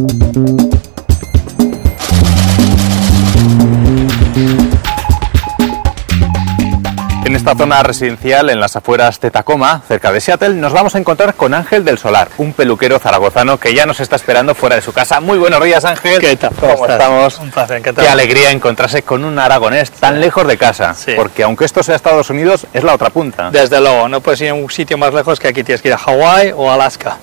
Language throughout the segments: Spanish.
En esta zona residencial, en las afueras de Tacoma, cerca de Seattle, nos vamos a encontrar con Ángel del Solar, un peluquero zaragozano que ya nos está esperando fuera de su casa. Muy buenos días, Ángel. ¿Qué tal? ¿Cómo estamos? Un placer, encantado. Qué alegría encontrarse con un aragonés tan lejos de casa, Sí. porque aunque esto sea Estados Unidos, es la otra punta. Desde luego, no puedes ir a un sitio más lejos que aquí, tienes que ir a Hawái o Alaska.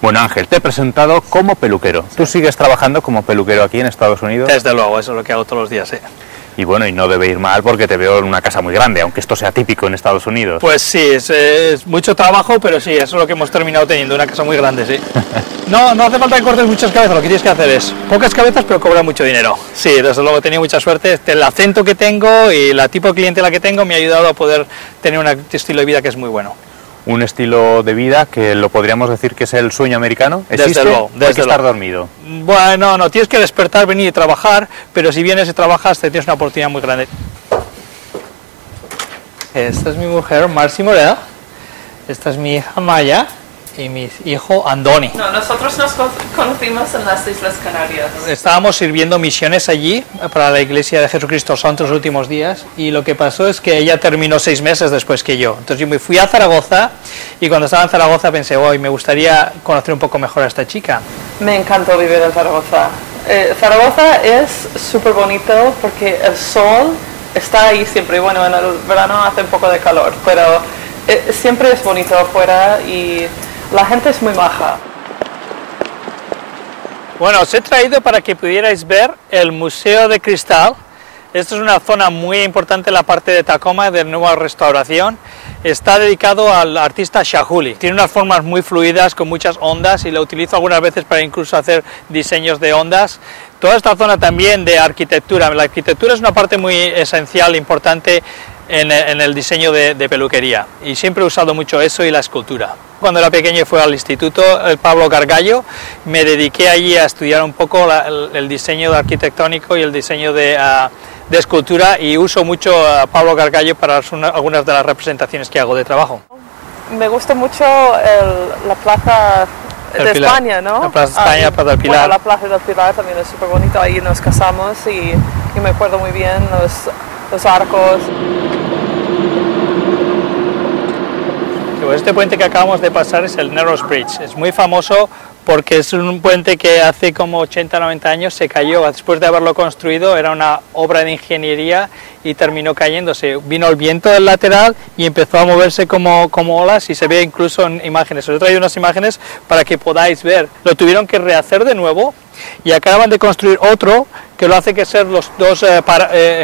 Bueno, Ángel, te he presentado como peluquero. ¿Tú sigues trabajando como peluquero aquí en Estados Unidos? Desde luego, eso es lo que hago todos los días, sí. Y bueno, y no debe ir mal porque te veo en una casa muy grande, aunque esto sea típico en Estados Unidos. Pues sí, es mucho trabajo, pero sí, eso es lo que hemos terminado teniendo, una casa muy grande, sí. No hace falta que cortes muchas cabezas, lo que tienes que hacer es pocas cabezas, pero cobrar mucho dinero. Sí, desde luego he tenido mucha suerte. El acento que tengo y la tipo de clientela que tengo me ha ayudado a poder tener un estilo de vida que es muy bueno. Un estilo de vida que lo podríamos decir que es el sueño americano. ¿Existe? Desde luego, Hay que estar dormido. Bueno, no, tienes que despertar, venir y trabajar, pero si vienes y trabajas, te tienes una oportunidad muy grande. Esta es mi mujer, Marcy Morel. Esta es mi hija Maya y mi hijo Andoni. No, nosotros nos conocimos en las Islas Canarias. Estábamos sirviendo misiones allí para la Iglesia de Jesucristo Santo los últimos días, y lo que pasó es que ella terminó 6 meses después que yo. Entonces yo me fui a Zaragoza y cuando estaba en Zaragoza pensé, hoy me gustaría conocer un poco mejor a esta chica. Me encantó vivir en Zaragoza. Zaragoza es súper bonito porque el sol está ahí siempre. Bueno, en el verano hace un poco de calor, pero siempre es bonito afuera y la gente es muy maja. Bueno, os he traído para que pudierais ver el Museo de Cristal. Esto es una zona muy importante en la parte de Tacoma, de nueva restauración. Está dedicado al artista Shahuli. Tiene unas formas muy fluidas, con muchas ondas, y lo utilizo algunas veces para incluso hacer diseños de ondas. Toda esta zona también de arquitectura. La arquitectura es una parte muy esencial, importante en el diseño de peluquería, y siempre he usado mucho eso y la escultura. Cuando era pequeño fui al instituto el Pablo Gargallo, me dediqué allí a estudiar un poco el diseño arquitectónico y el diseño de escultura, y uso mucho a Pablo Gargallo para algunas de las representaciones que hago de trabajo. Me gusta mucho la plaza de España, ¿no? La Plaza de España, Plaza del Pilar. Bueno, la Plaza del Pilar también es súper bonito, ahí nos casamos y me acuerdo muy bien los arcos. Este puente que acabamos de pasar es el Narrows Bridge. Es muy famoso porque es un puente que hace como 80 o 90 años se cayó. Después de haberlo construido, era una obra de ingeniería y terminó cayéndose. Vino el viento del lateral y empezó a moverse como olas, y se ve incluso en imágenes. Os he traído unas imágenes para que podáis ver. Lo tuvieron que rehacer de nuevo y acaban de construir otro que lo hace que ser los dos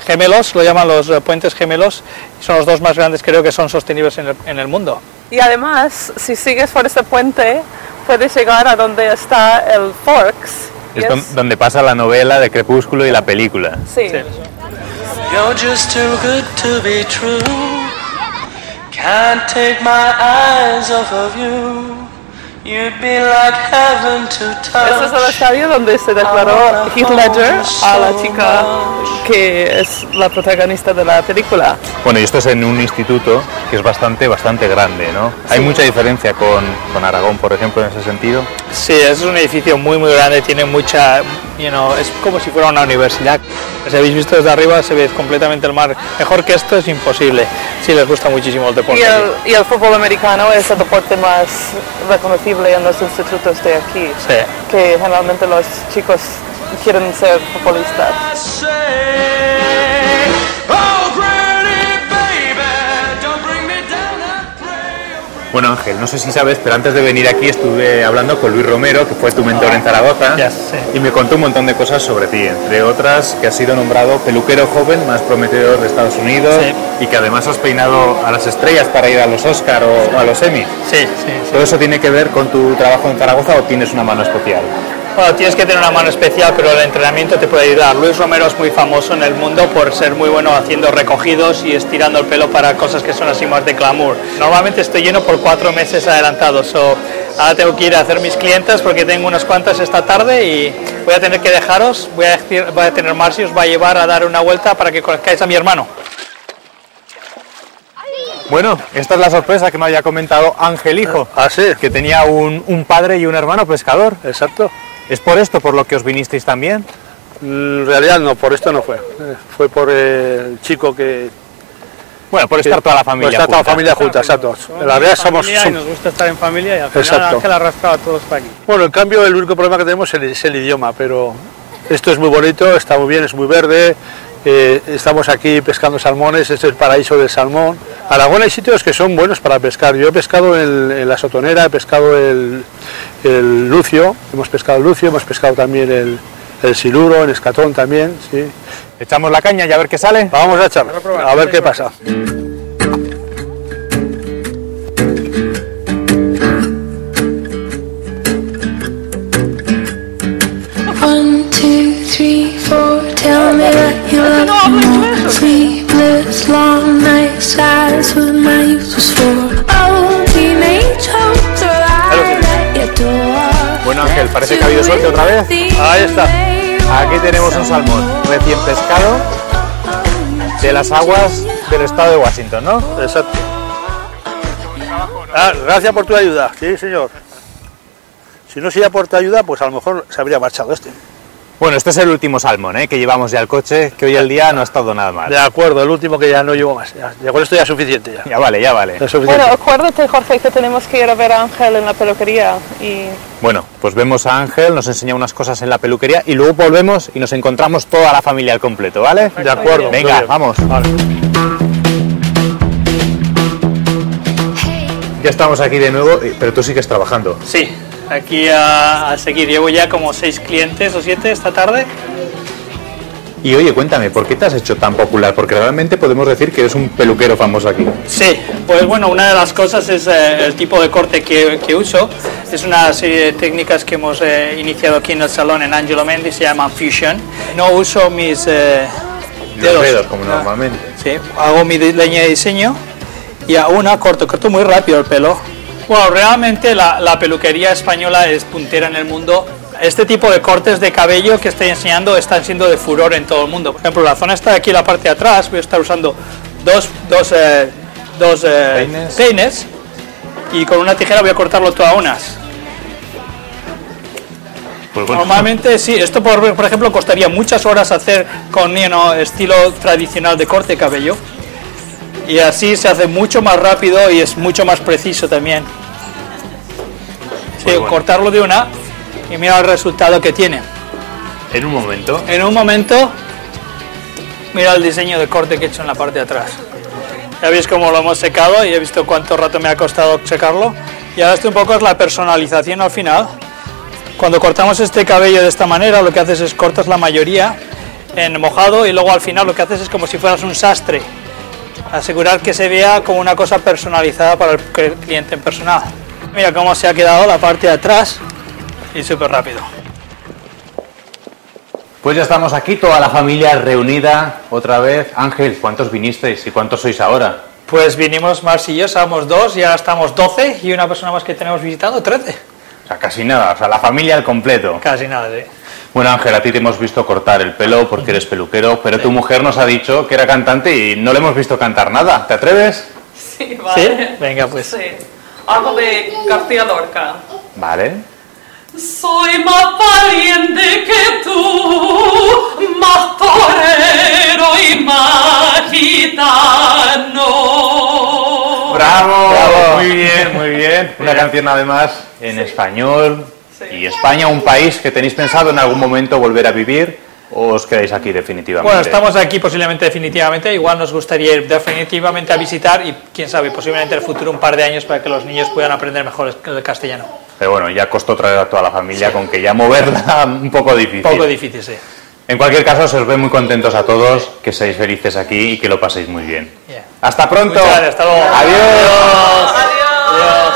gemelos, lo llaman los puentes gemelos, y son los dos más grandes, creo que son sostenibles en el mundo. Y además, si sigues por este puente, puedes llegar a donde está el Forks. Es donde pasa la novela de Crepúsculo y la película. Sí. You're just too good to be true. Can't take my eyes off of you. You'd be like heaven to touch. Este es el estadio donde se declaró Heath Ledger a la chica que es la protagonista de la película. Bueno, y esto es en un instituto que es bastante grande, ¿no? Sí. ¿Hay mucha diferencia con Aragón, por ejemplo, en ese sentido? Sí, es un edificio muy grande, tiene mucha, es como si fuera una universidad. Si habéis visto desde arriba, se ve completamente el mar. Mejor que esto es imposible. Sí, les gusta muchísimo el deporte. Y el fútbol americano es el deporte más reconocible en los institutos de aquí. Sí. Que generalmente los chicos quieren ser futbolistas. Bueno, Ángel, no sé si sabes, pero antes de venir aquí estuve hablando con Luis Romero, que fue tu mentor en Zaragoza, y me contó un montón de cosas sobre ti, entre otras que has sido nombrado peluquero joven más prometedor de Estados Unidos, y que además has peinado a las estrellas para ir a los Oscar o a los Emmy. Sí. ¿Todo eso tiene que ver con tu trabajo en Zaragoza o tienes una mano especial? Bueno, tienes que tener una mano especial, pero el entrenamiento te puede ayudar. Luis Romero es muy famoso en el mundo por ser muy bueno haciendo recogidos y estirando el pelo para cosas que son así más de glamour. Normalmente estoy lleno por 4 meses adelantados. Ahora tengo que ir a hacer mis clientes porque tengo unas cuantas esta tarde y voy a tener que dejaros. Voy a tener Marcy, os va a llevar a dar una vuelta para que conozcáis a mi hermano. Bueno, esta es la sorpresa que me había comentado Ángel hijo. Ah, sí. Que tenía un padre y un hermano pescador. Exacto. ¿Es por esto por lo que os vinisteis también? En realidad no, por esto no fue. Fue por el chico que... Bueno, por estar toda la familia junta. Toda la familia junta, exacto. La verdad somos... Y nos gusta estar en familia y al final Ángel arrastraba a todos para aquí. Bueno, en cambio el único problema que tenemos es el idioma, pero esto es muy bonito, está muy bien, es muy verde. Estamos aquí pescando salmones, este es el paraíso del salmón. Aragón hay sitios que son buenos para pescar. Yo he pescado en la Sotonera, he pescado el lucio, hemos pescado el lucio, hemos pescado también el siluro, en Escatón también, sí. ¿Echamos la caña y a ver qué sale? Vamos a echarla, a ver qué pasa. Bueno, Ángel, parece que ha habido suerte otra vez. Ahí está. Aquí tenemos un salmón recién pescado de las aguas del estado de Washington, ¿no? Exacto. Gracias por tu ayuda. Sí, señor. Si no sería por tu ayuda, pues a lo mejor se habría marchado este. Bueno, este es el último salmón que llevamos ya al coche, que hoy el día no ha estado nada mal. De acuerdo, el último que ya no llevo más. Ya con esto ya es suficiente. Ya vale, ya vale. Bueno, acuérdate, Jorge, que tenemos que ir a ver a Ángel en la peluquería. Bueno, pues vemos a Ángel, nos enseña unas cosas en la peluquería y luego volvemos y nos encontramos toda la familia al completo, ¿vale? De acuerdo. Venga, vamos. Vale. Ya estamos aquí de nuevo, pero tú sigues trabajando. Sí. Aquí a seguir, llevo ya como 6 clientes o 7 esta tarde. Y oye, cuéntame, ¿por qué te has hecho tan popular? Porque realmente podemos decir que eres un peluquero famoso aquí. Sí, pues bueno, una de las cosas es el tipo de corte que uso. Es una serie de técnicas que hemos iniciado aquí en el salón en Angelo Mendy, se llaman Fusion. No uso mis dedos como normalmente. Sí, hago mi línea de diseño y a una corto muy rápido el pelo. Bueno, realmente la peluquería española es puntera en el mundo. Este tipo de cortes de cabello que estoy enseñando están siendo de furor en todo el mundo. Por ejemplo, la zona está aquí, la parte de atrás, voy a estar usando dos peines y con una tijera voy a cortarlo todo a unas. Pues bueno. Normalmente sí, esto por ejemplo costaría muchas horas hacer con estilo tradicional de corte de cabello. Y así se hace mucho más rápido y es mucho más preciso también. Sí, bueno. Cortarlo de una y mira el resultado que tiene. En un momento. En un momento, mira el diseño de corte que he hecho en la parte de atrás. Ya veis cómo lo hemos secado y he visto cuánto rato me ha costado secarlo. Y ahora esto un poco es la personalización al final. Cuando cortamos este cabello de esta manera, lo que haces es cortas la mayoría en mojado y luego al final lo que haces es como si fueras un sastre. Asegurar que se vea como una cosa personalizada para el cliente en personal. Mira cómo se ha quedado la parte de atrás y súper rápido. Pues ya estamos aquí, toda la familia reunida otra vez. Ángel, ¿cuántos vinisteis y cuántos sois ahora? Pues vinimos Marc y yo, somos 2 y ahora estamos 12 y una persona más que tenemos visitando, 13. O sea, casi nada, o sea, la familia al completo. Casi nada, sí. Bueno, Ángel, a ti te hemos visto cortar el pelo porque eres peluquero, pero tu mujer nos ha dicho que era cantante y no le hemos visto cantar nada. ¿Te atreves? Sí, vale. ¿Sí? Venga, pues. Sí. Algo de García Lorca. Vale. Soy más valiente que tú, más torero y más gitano. ¡Bravo! ¡Bravo! Muy bien, muy bien. Una canción además en español. ¿Y España, un país que tenéis pensado en algún momento volver a vivir o os quedáis aquí definitivamente? Bueno, estamos aquí posiblemente definitivamente, igual nos gustaría ir definitivamente a visitar y quién sabe, posiblemente en el futuro un par de años para que los niños puedan aprender mejor el castellano. Pero bueno, ya costó traer a toda la familia, con que ya moverla un poco difícil. Un poco difícil, sí. En cualquier caso, os veo muy contentos a todos, que seáis felices aquí y que lo paséis muy bien. Yeah. ¡Hasta pronto! Muchas gracias, hasta luego. ¡Adiós! Adiós.